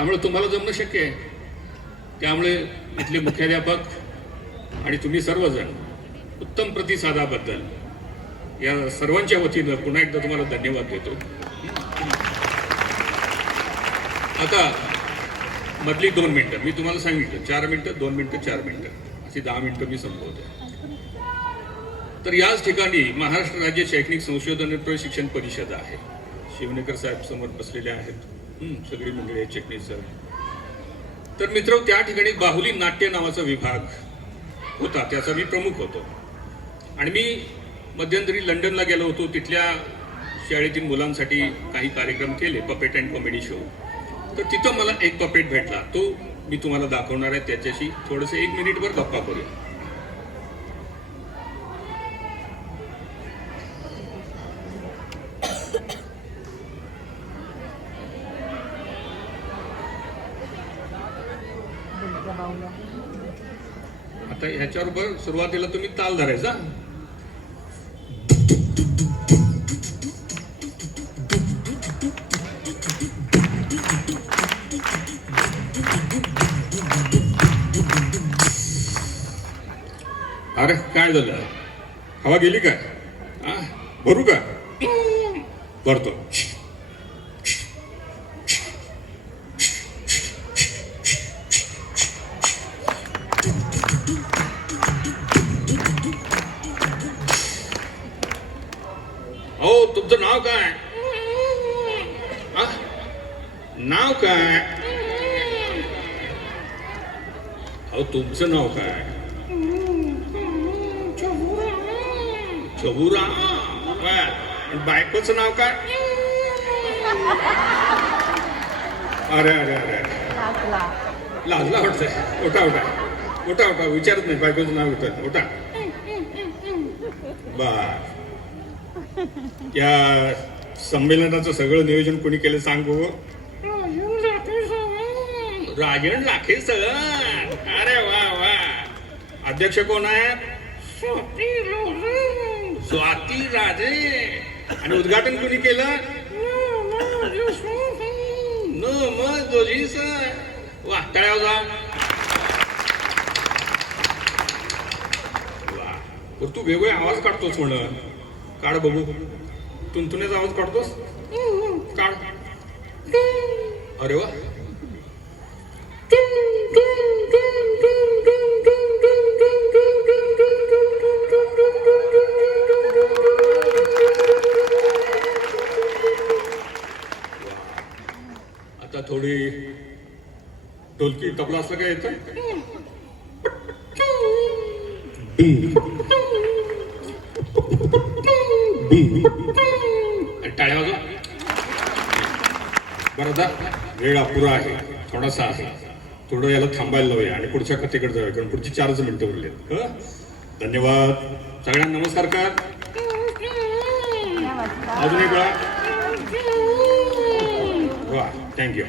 त्यामुळे तुम्हाला जमणं शक्य आहे. त्यामुळे इथले मुख्याध्यापक आणि तुम्ही सर्वजण उत्तम प्रतिसादाबद्दल या सर्वांच्या वतीनं पुन्हा एकदा तुम्हाला धन्यवाद देतो. आता मधली 2 मिनिटं मी तुम्हाला सांगितलं, 4 मिनिटं 2 मिनिटं 4 मिनिटं अशी 10 मिनिटं मी संपवतो. तर याच ठिकाणी महाराष्ट्र राज्य शैक्षणिक संशोधन आणि प्रशिक्षण परिषद आहे. शिवनेकर साहेब समोर बसलेले आहेत, सगळी मंडळी आहेत, चिटणीस सर. तर मित्र, त्या ठिकाणी बाहुली नाट्य नावाचा विभाग होता, त्याचा मी प्रमुख होतो. आणि मी मध्यंतरी लंडनला गेलो होतो, तिथल्या शाळेतील मुलांसाठी काही कार्यक्रम केले, पपेट अँड कॉमेडी शो. तर तिथं मला एक पपेट भेटला, तो मी तुम्हाला दाखवणार आहे. त्याच्याशी थोडंसं 1 मिनिटभर गप्पा करूया. आता ह्याच्याबरोबर सुरुवातीला तुम्ही ताल धरायचा. अरे काय झालं, हवा गेली काय? भरू का? भरतो. हो, तुमचं नाव काय? नाव काय? अहो, तुमचं नाव काय? चबुरा. बायकोचं नाव काय? अरे अरे अरे, लाजला वाटतंय. उठा उठा उठा उठा, विचारत नाही बायकोचं नाव. उठा उठा. बर, या संमेलनाचं सगळं नियोजन कोणी केलं सांगू? राजन लाखे सर. अरे वा वा. अध्यक्ष कोण आहे? स्वाती राजे. आणि उद्घाटन कोणी केलं? जोशी सर. वा, टाळ्या जा. वा, तू वेगवेगळे आवाज काढतोस म्हणून. काढ बघू. तुंतुण्याचा आवाज काढतोस? काढ. अरे वा. आता थोडी ढोलकी तबला असं काय येतं? टाळ्या वाजवा. बरं, आता वेळ अपुरा आहे, थोडासा आहे. थोडं याला थांबायला लावूया आणि पुढच्या कथेकडे जाऊया, कारण पुढची 4च मिनिटं उरलेत. धन्यवाद सगळ्यांना. नमस्कार कर. अजून एक वेळा. वा, थँक्यू.